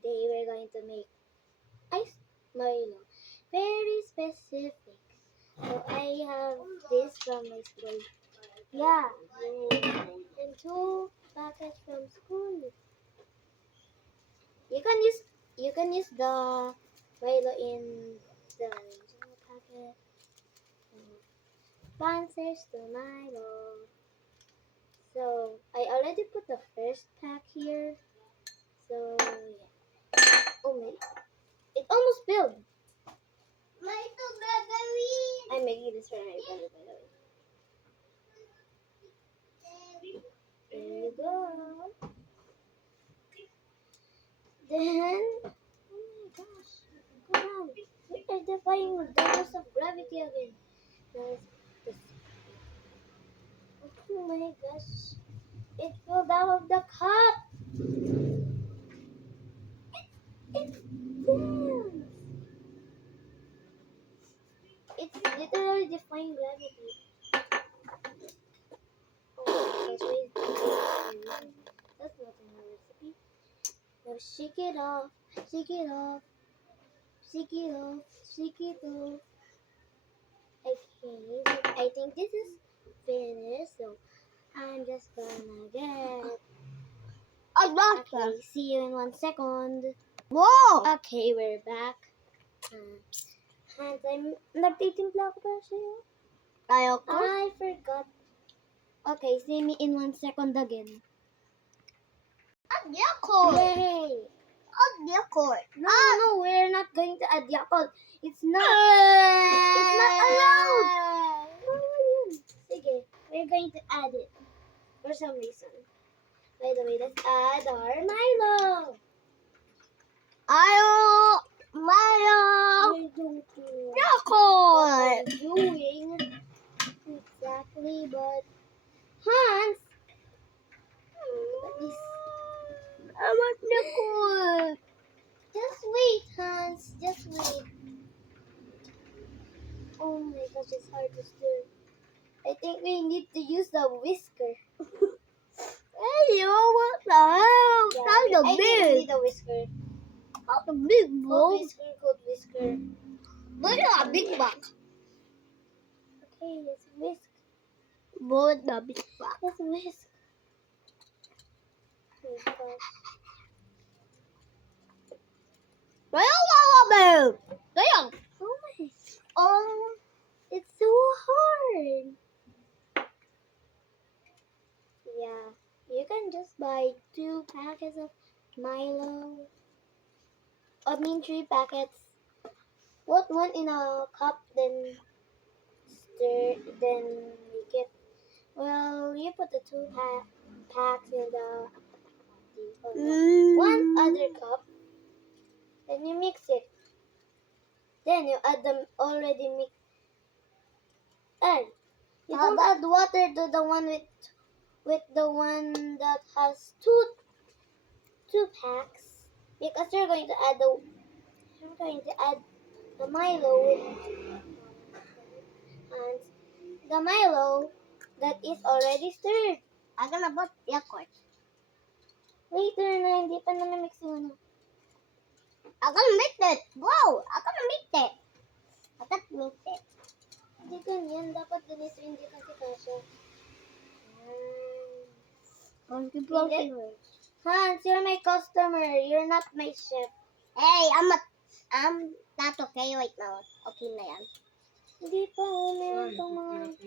today we're going to make ice Milo. Very specific. So I have this from my school. Yeah. And 2 packets from school. You can use the Milo in the original packet. Sponsors to Milo. So I already put the first pack here. So yeah. Oh my! It almost filled. I'm making this for my brother, by the way. There you go. Then, oh my gosh, go down. We are defying the laws of gravity again. Now, this. Oh my gosh, it fell out of the cup. It fell. It's literally defying gravity. Oh my gosh, that's not in the recipe. Now shake it off, shake it off, shake it off, shake it off. Okay, but I think this is finished, so I'm just gonna get. Okay, see you in 1 second. Whoa! Okay, we're back. Hans, nagtitimpla ako pa sa'yo. Ayoko. I forgot. Okay, see me in 1 second again. Add Yakult. Yay! Add Yakult. No, we're not going to add Yakult. It's not allowed. Bawal yun. Sige, we're going to add it for some reason. By the way, let's add our Milo. Milo. I don't know Yakult. what I'm doing exactly, but Hans, what is? I want Yakult. Just wait, Hans. Just wait. Oh my gosh, it's hard to stir. I think we need to use the whisker. Hey, you what the hell? Yeah, How the I think we big? need a whisker. How the big, bro? Cold whisker. Look at the big back. Okay, let's whisk. Bro, the big back. Let's whisk. Oh my gosh. Well, Oh my. It's so hard. Yeah, you can just buy 2 packets of Milo. I mean 3 packets. Put one in a cup, then stir, then make it. Well, you put the 2 packs in the one other cup. Then you mix it. Then you add the already mixed. And you don't add water to the one with the one that has two packs, because you're going to add the Milo with and the Milo that is already stirred. I'm gonna put Yakult. Later na, hindi pa na mix yung ano. I'm gonna mix it. Whoa! I'm gonna mix it. I'm gonna mix it. Hindi ganyan, dapat ganito, hindi kasi kasha. Hans, you're my customer. You're not my chef. Hey, I'm not okay right now. Okay na yan. Hindi pa, meron itong mga...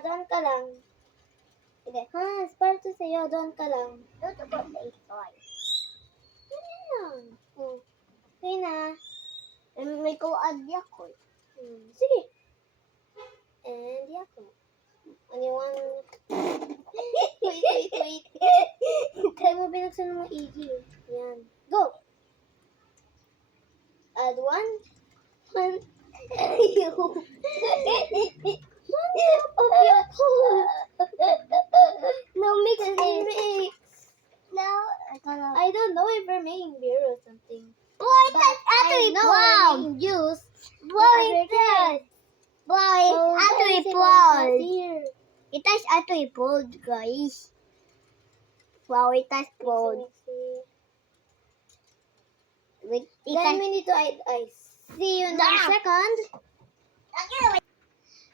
doon ka lang. Sige, Hans, para to sa'yo, doon ka lang. Ito po sa itoy. Ganyan lang. Oh, okay na. May ko add Yakult. Sige. And Yakult. And you want... wait. Kaya mo binuksan ng mga igi. Yan. Go! Add one. One cup of Yakult. No, mix And it. mix. No, I don't know if we're making beer or something. Boy, But that's I actually know brown. we're making juice. Boy, Because we're kids. boy, So, it's actually guys, brown. here. It is actually brown, guys. Wow, it is brown. Mixy. Wait, Then we need to add ice. See you in 1 second.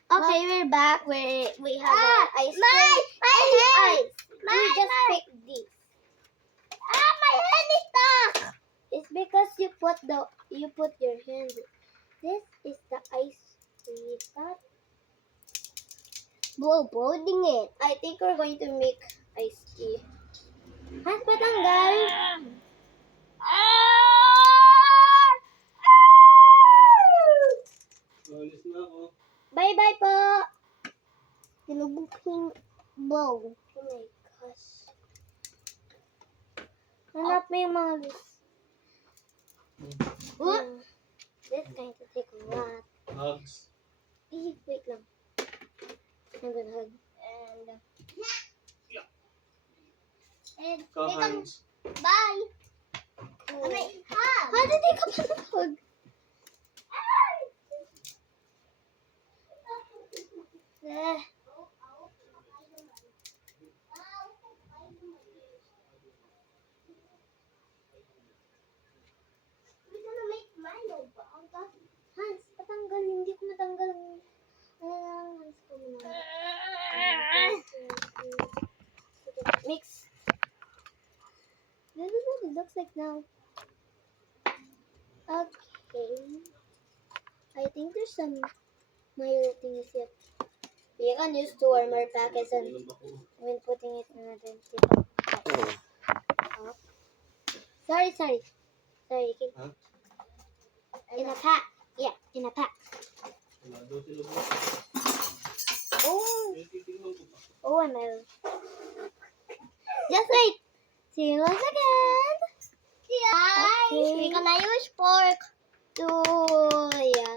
Okay, we're back. We have ice cream. my and hand! ice. We just picked this. My hand is stuck! It's because you put your hand. This is the ice we got. Boarding it. I think we're going to make iced tea. Hans, patanggal. Alis na ako. Bye-bye po. Sinubuking bow. Oh my gosh. Hanap mo yung mga list. What? This going to take a lot. Hugs. Wait lang. I'm gonna hug. And Go, Hans. bye. Oh. Hug. How did they come to the hug? Eh. We're gonna make Milo. Hans, patanggal. Hindi ko matanggal. Hans ko muna. Mix. This is what it looks like now. Okay. I think there's some Milo things yet. We can use 2 or more packets and when putting it in another tip. Sorry. Sorry, keep Huh? in a pack. Yeah, in a pack. Wala daw sila mo. Oh, Titignan ko pa. OML. Just wait. See you once again. Guys, Okay. we're gonna use fork. Yeah.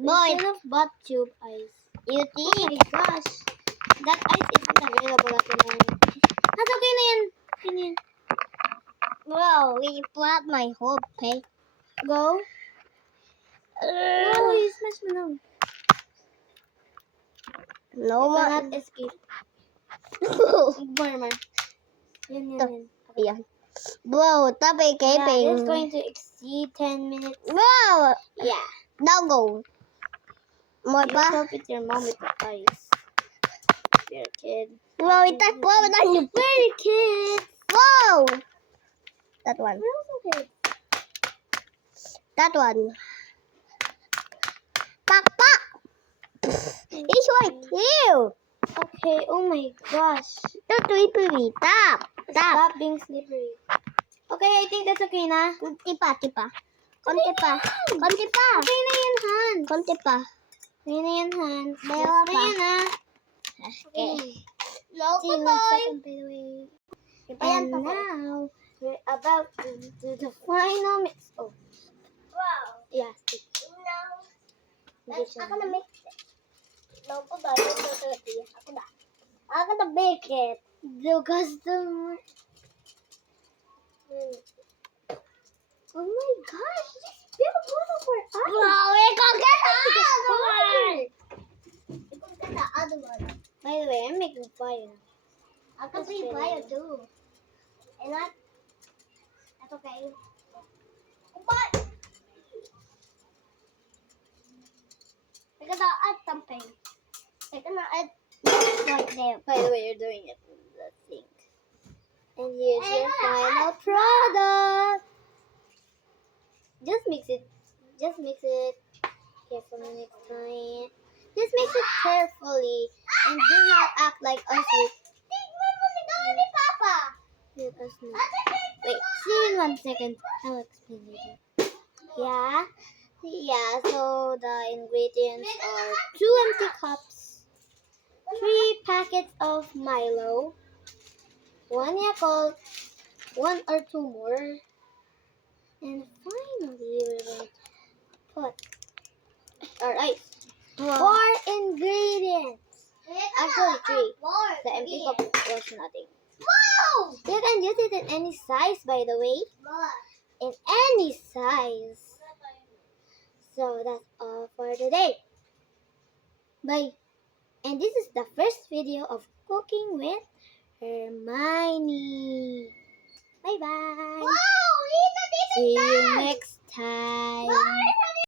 Boy, Instead of butt tube ice. you Oh my think? gosh. That ice isn't available at the moment. That's okay na yan. Okay na yan. Wow, we flat my whole pay. Go. No, you smash me now. No You more. cannot escape. More. Yan. Ayan. Wow, tabi Yeah, caping. it's going to exceed 10 minutes. Wow, Yeah. now go. More You pa? help with your mom with the ice. You're a kid. Wow, itak po na niyo. Very kid. Wow! That one. We're also kids. That one. Pak, pak! It's right here. Okay, oh my gosh. Ito, tuwi. Tap. Tap. Stop being slippery. Okay, I think that's okay na. Tipa. Konti pa. Okay na yan, Hans. Konti pa. Okay na yan, Hans. Meron Yes na pa. yan, ha. Okay. No, See you next second, by the way. Ayan And pa po. now, we're about to do the final mix. Oh, Wow. yeah. stick. No. Hindi siya. Ako na make it. No, ko ba? Ako na. Ako na make it. The customer. Oh my gosh, just build one for us. Wow, we can get the other one. We can get the other one. By the way, I'm making fire. I can be fire too. And that's okay. But we're gonna add something. We're gonna add right there. By the way, you're doing it in the sink. And here's your final product. Just mix it. Carefully next time. Just mix it carefully. And do not act like us with Papa. us now. Wait, see you in 1 second. I'll explain later. Yeah, so the ingredients are 2 empty cups, 3 packets of Milo, 1 Yakult, 1 or 2 more, and finally we're going to put our ice. 4 ingredients. Actually 3. The empty cup was nothing. Wow! You can use it in any size, by the way. In any size. So that's all for today. Bye. And this is the first video of cooking with Hermione. Bye. Bye-bye. Wow, Lisa did See it you done. next time. Bye